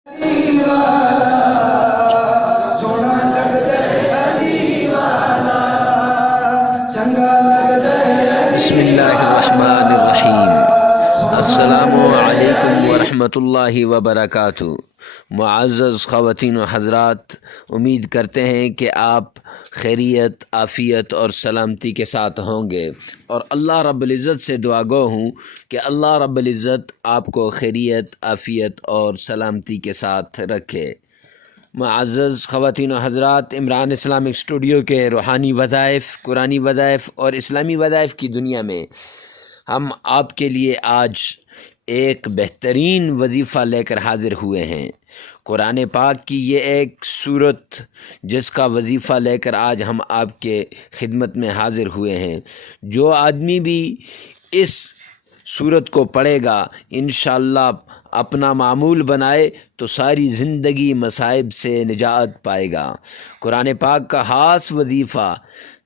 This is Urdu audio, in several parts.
بسم اللہ الرحمن الرحیم۔ السلام علیکم ورحمۃ اللہ وبرکاتہ۔ معزز خواتین و حضرات، امید کرتے ہیں کہ آپ خیریت، عافیت اور سلامتی کے ساتھ ہوں گے، اور اللہ رب العزت سے دعا گو ہوں کہ اللہ رب العزت آپ کو خیریت، عافیت اور سلامتی کے ساتھ رکھے۔ معزز خواتین و حضرات، عمران اسلامک اسٹوڈیو کے روحانی وظائف، قرآنی وظائف اور اسلامی وظائف کی دنیا میں ہم آپ کے لیے آج ایک بہترین وظیفہ لے کر حاضر ہوئے ہیں۔ قرآن پاک کی یہ ایک سورت جس کا وظیفہ لے کر آج ہم آپ کے خدمت میں حاضر ہوئے ہیں۔ جو آدمی بھی اس سورت کو پڑھے گا انشاءاللہ اپنا معمول بنائے تو ساری زندگی مصائب سے نجات پائے گا۔ قرآن پاک کا خاص وظیفہ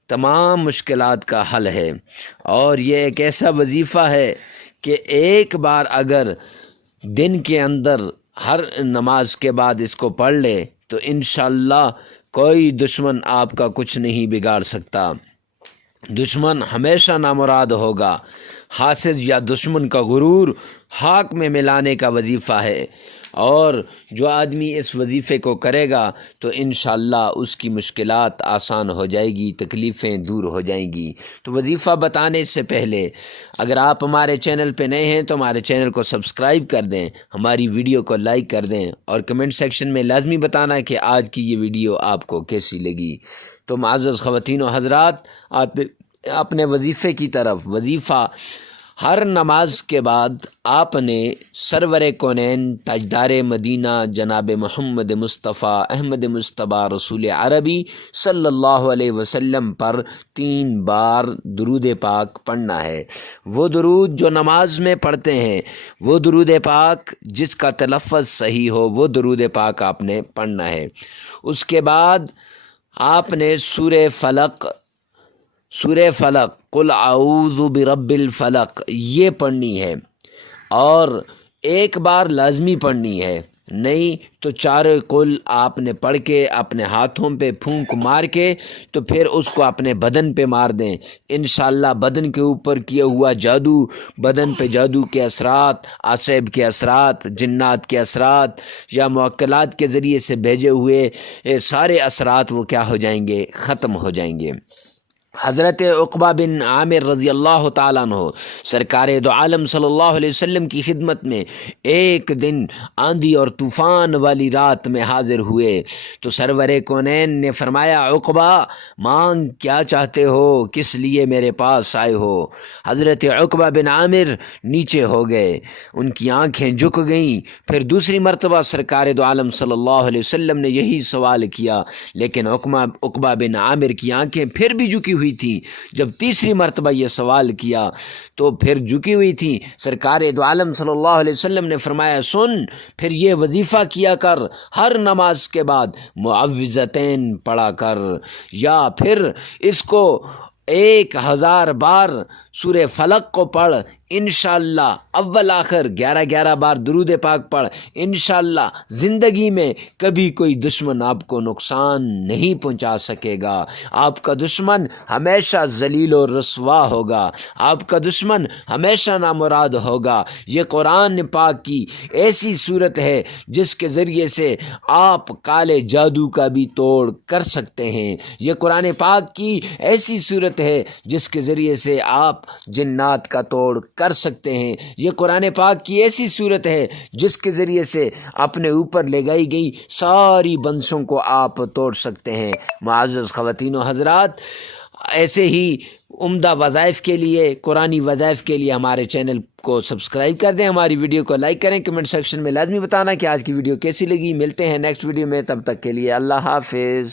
تمام مشکلات کا حل ہے، اور یہ ایک ایسا وظیفہ ہے کہ ایک بار اگر دن کے اندر ہر نماز کے بعد اس کو پڑھ لے تو انشاءاللہ کوئی دشمن آپ کا کچھ نہیں بگاڑ سکتا۔ دشمن ہمیشہ نامراد ہوگا۔ حاسد یا دشمن کا غرور خاک میں ملانے کا وظیفہ ہے، اور جو آدمی اس وظیفے کو کرے گا تو انشاءاللہ اس کی مشکلات آسان ہو جائے گی، تکلیفیں دور ہو جائیں گی۔ تو وظیفہ بتانے سے پہلے اگر آپ ہمارے چینل پہ نئے ہیں تو ہمارے چینل کو سبسکرائب کر دیں، ہماری ویڈیو کو لائک کر دیں، اور کمنٹ سیکشن میں لازمی بتانا کہ آج کی یہ ویڈیو آپ کو کیسی لگی۔ تو معزز خواتین و حضرات، اپنے وظیفے کی طرف۔ وظیفہ ہر نماز کے بعد آپ نے سرور کونین تاجدار مدینہ جناب محمد مصطفیٰ احمد مصطفیٰ رسول عربی صلی اللہ علیہ وسلم پر 3 بار درود پاک پڑھنا ہے۔ وہ درود جو نماز میں پڑھتے ہیں، وہ درود پاک جس کا تلفظ صحیح ہو، وہ درود پاک آپ نے پڑھنا ہے۔ اس کے بعد آپ نے سورہ فلق قل اعوذ برب الفلق یہ پڑھنی ہے، اور ایک بار لازمی پڑھنی ہے، نہیں تو 4 قل آپ نے پڑھ کے اپنے ہاتھوں پہ پھونک مار کے تو پھر اس کو اپنے بدن پہ مار دیں۔ انشاءاللہ بدن کے اوپر کیا ہوا جادو، بدن پہ جادو کے اثرات، عصائب کے اثرات، جنات کے اثرات یا موکلات کے ذریعے سے بھیجے ہوئے سارے اثرات وہ کیا ہو جائیں گے؟ ختم ہو جائیں گے۔ حضرت عقبہ بن عامر رضی اللہ تعالیٰ عنہ سرکار دو عالم صلی اللہ علیہ وسلم کی خدمت میں ایک دن آندھی اور طوفان والی رات میں حاضر ہوئے تو سرور کونین نے فرمایا، عقبہ مانگ کیا چاہتے ہو، کس لیے میرے پاس آئے ہو؟ حضرت عقبہ بن عامر نیچے ہو گئے، ان کی آنکھیں جھک گئیں۔ پھر دوسری مرتبہ سرکار دو عالم صلی اللہ علیہ وسلم نے یہی سوال کیا، لیکن عقبہ بن عامر کی آنکھیں پھر بھی جھکی ہوئی تھی۔ جب تیسری مرتبہ یہ سوال کیا تو پھر جھکی ہوئی تھی۔ سرکار دو عالم صلی اللہ علیہ وسلم نے فرمایا، سن، پھر یہ وظیفہ کیا کر، ہر نماز کے بعد معوذتین پڑھا کر، یا پھر اس کو 1000 بار سورہ فلق کو پڑھ، انشاءاللہ اول آخر 11 بار درود پاک پڑھ، انشاءاللہ زندگی میں کبھی کوئی دشمن آپ کو نقصان نہیں پہنچا سکے گا۔ آپ کا دشمن ہمیشہ ذلیل و رسوا ہوگا، آپ کا دشمن ہمیشہ نامراد ہوگا۔ یہ قرآن پاک کی ایسی صورت ہے جس کے ذریعے سے آپ کالے جادو کا بھی توڑ کر سکتے ہیں۔ یہ قرآن پاک کی ایسی صورت ہے جس کے ذریعے سے آپ جنات کا توڑ کر سکتے ہیں۔ یہ قرآن پاک کی ایسی صورت ہے جس کے ذریعے سے اپنے اوپر لگائی گئی ساری بندشوں کو آپ توڑ سکتے ہیں۔ معزز خواتین و حضرات، ایسے ہی عمدہ وظائف کے لیے، قرآنی وظائف کے لیے ہمارے چینل کو سبسکرائب کر دیں، ہماری ویڈیو کو لائک کریں، کمنٹ سیکشن میں لازمی بتانا کہ آج کی ویڈیو کیسی لگی۔ ملتے ہیں نیکسٹ ویڈیو میں، تب تک کے لیے اللہ حافظ۔